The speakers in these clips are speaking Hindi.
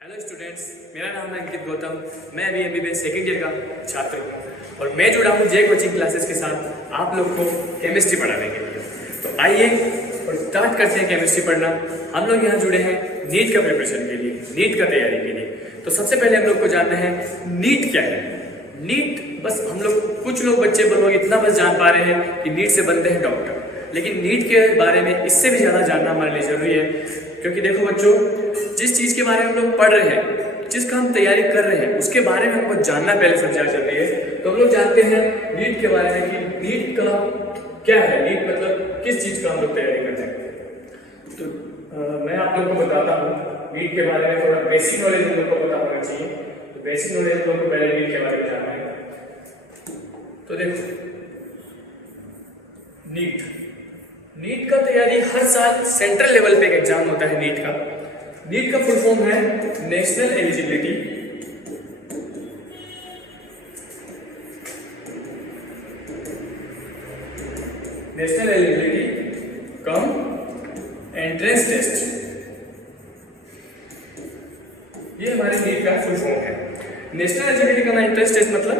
हेलो स्टूडेंट्स, मेरा नाम है अंकित गौतम। मैं अभी एमबीबीएस सेकेंड ईयर का छात्र हूँ और मैं जुड़ा हूँ जे कोचिंग क्लासेस के साथ आप लोग को केमिस्ट्री पढ़ाने के लिए। तो आइए और स्टार्ट करते हैं केमिस्ट्री पढ़ना। हम लोग यहाँ जुड़े हैं नीट का प्रिपरेशन के लिए, नीट का तैयारी के लिए। तो सबसे पहले हम लोग को जानना है नीट क्या है। नीट बस हम लोग कुछ लोग बच्चे लोग इतना बस जान पा रहे हैं कि नीट से बनते हैं डॉक्टर, लेकिन नीट के बारे में इससे भी ज़्यादा जानना हमारे लिए ज़रूरी है। क्योंकि देखो बच्चों, जिस चीज़ के बारे में हम लोग पढ़ रहे हैं, जिसका हम तैयारी कर रहे हैं, उसके बारे में हमको जानना पहले सबसे ज़्यादा जरूरी है। तो हम लोग जानते हैं नीट के बारे में कि नीट का क्या है, नीट मतलब किस चीज़ का हम लोग तैयारी करते हैं। तो मैं आप लोग को बताता हूँ नीट के बारे में। थोड़ा बेसिक नॉलेज हम लोग को पता होना चाहिए। तो बेसिक नॉलेज हम लोग को पहले नीट के बारे में जानना है। तो देखो, नीट का तैयारी हर साल सेंट्रल लेवल पे एक एग्जाम होता है नीट का। नीट का फुल फॉर्म है national eligibility cum entrance test. ये हमारे नीट का फुल फॉर्म है। National eligibility cum entrance test मतलब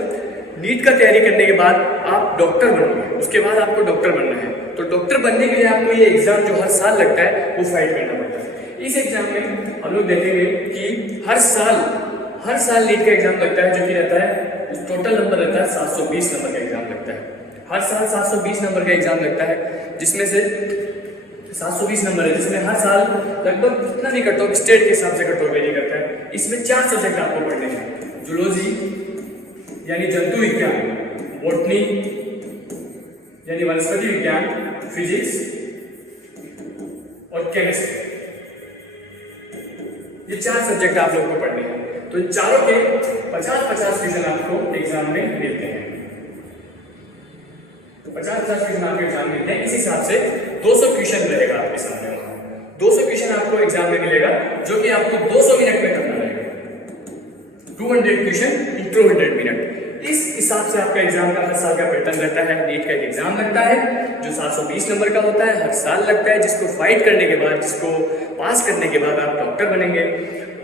नीट का तैयारी करने के बाद आप डॉक्टर बनोगे, उसके बाद आपको डॉक्टर बनना है। तो डॉक्टर बनने के लिए आपको ये एग्जाम जो हर साल लगता है वो फाइट करना पड़ता है। इस एग्जाम में हम लोग देखेंगे कि हर साल नीट का एग्जाम लगता है, जो कि रहता है टोटल नंबर रहता है 720 नंबर का एग्जाम लगता है। हर साल 720 नंबर का एग्जाम लगता है, जिसमें से 720 नंबर है, जिसमें हर साल लगभग कितना नहीं कट ऑफ स्टेट के हिसाब से कट ऑफ वेरी करता है। इसमें 4 सब्जेक्ट आपको पढ़ने हैं। जूलॉजी यानी जंतु विज्ञान, बॉटनी यानी वनस्पति विज्ञान, फिजिक्स और केमिस्ट्री। ये 4 सब्जेक्ट आप लोगों को पढ़ने हैं। तो इन चारों के 50-50 क्वेश्चन आपको एग्जाम में मिलते हैं। तो 50-50 क्वेश्चन आपके एग्जाम में मिलते हैं। इस हिसाब से 200 क्वेश्चन रहेगा आपके सामने। 200 क्वेश्चन आपको एग्जाम में मिलेगा, जो कि आपको 200 मिनट में करना रहेगा। 200 क्वेश्चन इन 200 मिनट। इस हिसाब से आपका एग्जाम का हर साल का पैटर्न रहता है। नीट का एक एग्जाम लगता है जो 720 नंबर का होता है, हर साल लगता है, जिसको फाइट करने के बाद, जिसको पास करने के बाद आप डॉक्टर बनेंगे।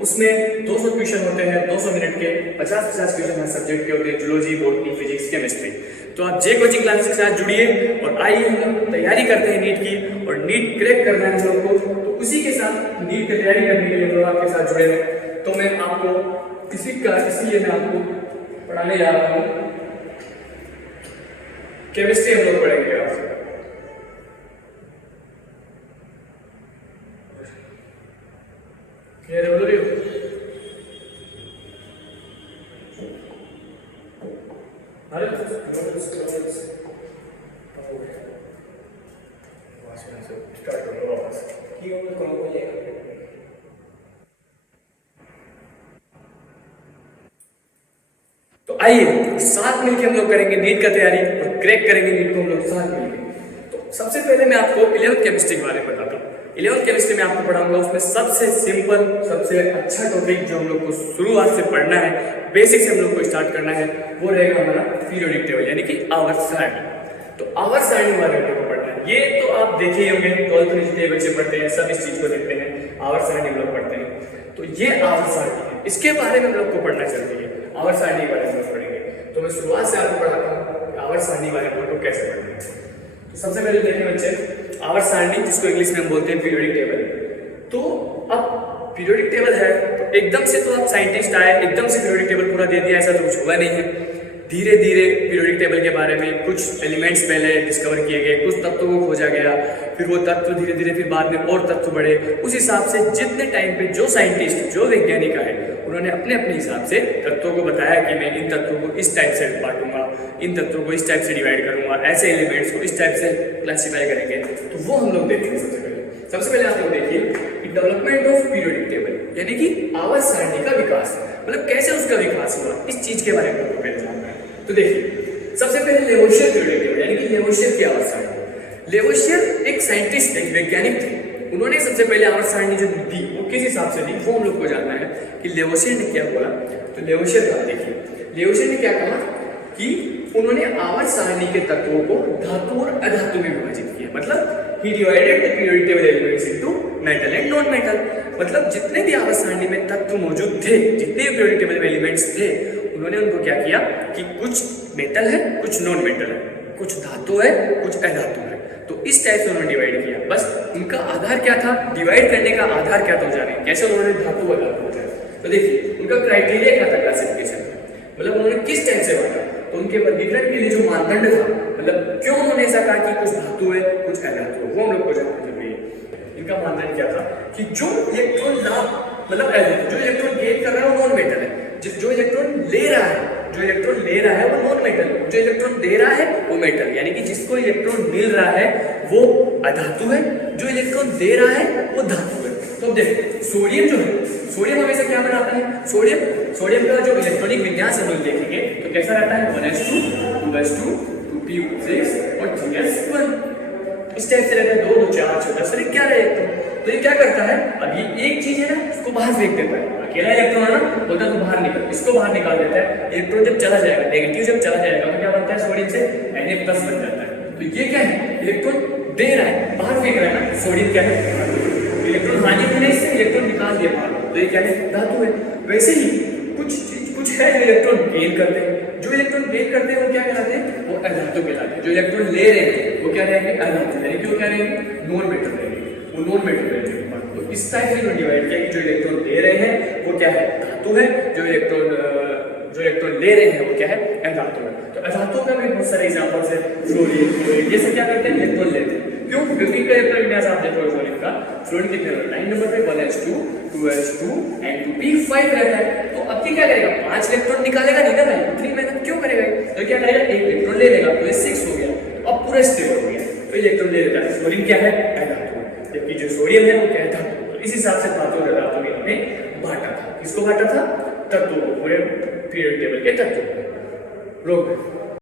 उसमें 200 क्वेश्चन होते हैं 200 मिनट के। 50-50 क्वेश्चन हर सब्जेक्ट के होते हैं, जूलॉजी, बॉटनी, फिजिक्स, केमिस्ट्री। तो आप जे कोचिंग क्लासेस के साथ जुड़िए और आइए हम लोग तैयारी करते हैं नीट की, और नीट क्रैक करना है हम लोग को। तो उसी के साथ नीट की तैयारी करने के लिए हम लोग आपके साथ जुड़े हैं। तो मैं आपको इसलिए मैं आपको पढ़ाने जा रहा हूँ केमिस्ट्री। हम लोग पढ़ेंगे आज। क्लियर बोल रही हो? तो आइए साथ मिलकर हम लोग करेंगे नीट का तैयारी और क्रैक करेंगे नीट को हम लोग साथ मिलकर। तो सबसे पहले मैं आपको 11th केमिस्ट्री के बारे में बताता हूँ। 11th केमिस्ट्री में आपको पढ़ाऊंगा, उसमें सबसे सिंपल, सबसे अच्छा टॉपिक जो हम लोग को शुरुआत से पढ़ना है, बेसिक से हम लोग को स्टार्ट करना है, वो रहेगा हमारा पीरियोडिक टेबल यानी कि आवर्त सारणी। तो आवर्त सारणी के बारे में हम लोग को पढ़ना है। ये तो आप देखे ही होंगे, 12th में जितने बच्चे पढ़ते हैं सब इस चीज को देखते हैं, आवर्त सारणी हम लोग पढ़ते हैं। तो ये आवर्त सारणी है, इसके बारे में हम लोग को पढ़ना चाहिए। आवर्त सारणी के बारे में हम पढ़ेंगे। तो मैं शुरुआत से आपको पढ़ाता हूँ आवर्त सारणी के बारे में हम लोग कैसे पढ़ना है। तो सबसे पहले देखें बच्चे, आवर्त सारणी जिसको इंग्लिश में हम बोलते हैं पीरियोडिक टेबल। तो अब पीरियोडिक टेबल है तो एकदम से तो आप साइंटिस्ट आए एकदम से पीरियोडिक टेबल पूरा दे दिया, ऐसा तो कुछ हुआ नहीं है। धीरे धीरे पीरियोडिक टेबल के बारे में कुछ एलिमेंट्स पहले डिस्कवर किए गए, कुछ तत्वों को खोजा गया, फिर वो तत्व धीरे धीरे फिर बाद में और तत्व बढ़े। उस हिसाब से जितने टाइम पे जो साइंटिस्ट, जो वैज्ञानिक आए, उन्होंने अपने अपने हिसाब से तत्वों को बताया कि मैं इन तत्वों को इस टाइप से बांटूंगा, इन तत्वों को इस टाइप से डिवाइड करूंगा, ऐसे एलिमेंट्स को इस टाइप से क्लासीफाई करेंगे। तो वो हम लोग देखेंगे। सबसे पहले आप लोग देखिए डेवलपमेंट ऑफ पीरियोडिक टेबल यानी कि आवर्त सारणी का विकास, मतलब कैसे उसका विकास हुआ, इस चीज के बारे में आपको पहले जानना है। तो देखिए, सबसे पहले लेवोशियर पीरियोडिक टेबल यानी कि लेवोशियर की आवर्त सारणी। लेवोशियर एक साइंटिस्ट, एक वैज्ञानिक थे। उन्होंने सबसे पहले आवर्त सारणी जो दी वो किस हिसाब से दी, वो हम लोग को जानना है कि लेवोशियर ने क्या बोला। तो लेवोशियर का देखिए, लेवोशियर ने क्या कहा कि उन्होंने आवर्त सारणी के तत्वों को धातु और अधातु में विभाजित किया। मतलब ही divided the periodic table elements into metal and non metal. मतलब जितने भी आवर्त सारणी में तत्व मौजूद थे, जितने भी पीरियोडिक टेबल में एलिमेंट्स थे, उन्होंने उनको क्या किया कि कुछ मेटल है, कुछ नॉन मेटल है, कुछ धातु है, कुछ अधातु है। तो इस टाइप से उन्होंने डिवाइड किया। बस उनका आधार क्या था, डिवाइड करने का आधार क्या था जाने कैसे उन्होंने धातु अधातु बताया। तो देखिए उनका क्राइटेरिया क्या था क्लासिफिकेशन, मतलब उन्होंने किस टाइप से बांटा। तो उनके वर्गीकरण के लिए जो मानदंड था, मतलब क्यों उन्होंने ऐसा कहा कि कुछ धातु है कुछ अधातु है, वो हम लोग को जानना जरूरी है। इनका मानदंड क्या था कि जो इलेक्ट्रॉन लाभ मतलब जो इलेक्ट्रॉन गेन कर रहा है वो नॉन मेटल है, जो इलेक्ट्रॉन ले रहा है, जो इलेक्ट्रॉन ले रहा है वो नॉन मेटल, जो इलेक्ट्रॉन दे रहा है वो मेटल, यानी कि जिसको इलेक्ट्रॉन मिल रहा है वो अधातु है, जो इलेक्ट्रॉन दे रहा है वो धातु है। तो अब देखो सोडियम जो है, सोडियम हमेशा क्या बनाता है, सोडियम का जो इलेक्ट्रॉनिक विन्यास हम लोग देखेंगे तो कैसा रहता है 1s2 2s2 2p6 और 3s1 इस टाइप से रहता है। 2 2 4 6 10 क्या रहे तो ये क्या करता है, अब ये एक चीज है ना उसको बाहर फेंक देता है, अकेला इलेक्ट्रॉन है ना बोलता है तो बाहर निकल, इसको बाहर निकाल देता है। इलेक्ट्रॉन जब चला जाएगा, नेगेटिव जब चला जाएगा तो क्या बनता है, सोडियम से Na+ बन जाता है। तो ये क्या है, इलेक्ट्रॉन दे रहा है, बाहर फेंक रहा है ना, सोडियम क्या है, इलेक्ट्रॉन हानि होने से इलेक्ट्रॉन निकाल दिया बाहर, तो ये क्या है, धातु है। वैसे ही कुछ है इलेक्ट्रॉन गेन करते हैं, जो इलेक्ट्रॉन गेन करते हैं वो क्या कहलाते हैं, वो अधातु कहलाते हैं। जो इलेक्ट्रॉन ले रहे हैं वो क्या रहेंगे, अधातु, यानी कि वो क्या रहेंगे, नॉन मेटल रहेंगे, वो नॉन मेटल रहेंगे। तो इस टाइप से इन्होंने डिवाइड किया कि जो इलेक्ट्रॉन दे रहे हैं वो क्या है, धातु है, जो इलेक्ट्रॉन ले रहे हैं वो क्या है, अधातु है। तो अधातु का भी बहुत सारे एग्जांपल्स है, फ्लोरीन, ये सब क्या करते हैं, इलेक्ट्रॉन लेते हैं। क्यों, क्योंकि इनका इलेक्ट्रॉन विन्यास आप देखो फ्लोरीन का, फ्लोरीन कितने होता है 9 नंबर पे 1s2 2s2 and 2p5 रहता है। तो अब ये क्या करेगा, 5 इलेक्ट्रॉन निकालेगा नहीं ना भाई, इतनी मेहनत क्यों करेगा, तो क्या करेगा, एक इलेक्ट्रॉन ले लेगा, तो ये 6 हो गया, तो अब पूरा स्टेबल हो गया, तो इलेक्ट्रॉन ले लेता है। फ्लोरीन क्या है, अधातु, जबकि जो सोडियम है वो क्या है, धातु। तो इस हिसाब से धातु और अधातु में हमें बांटा था। किसको बांटा था, तत्वों को, पूरे पीरियोडिक टेबल के तत्वों को।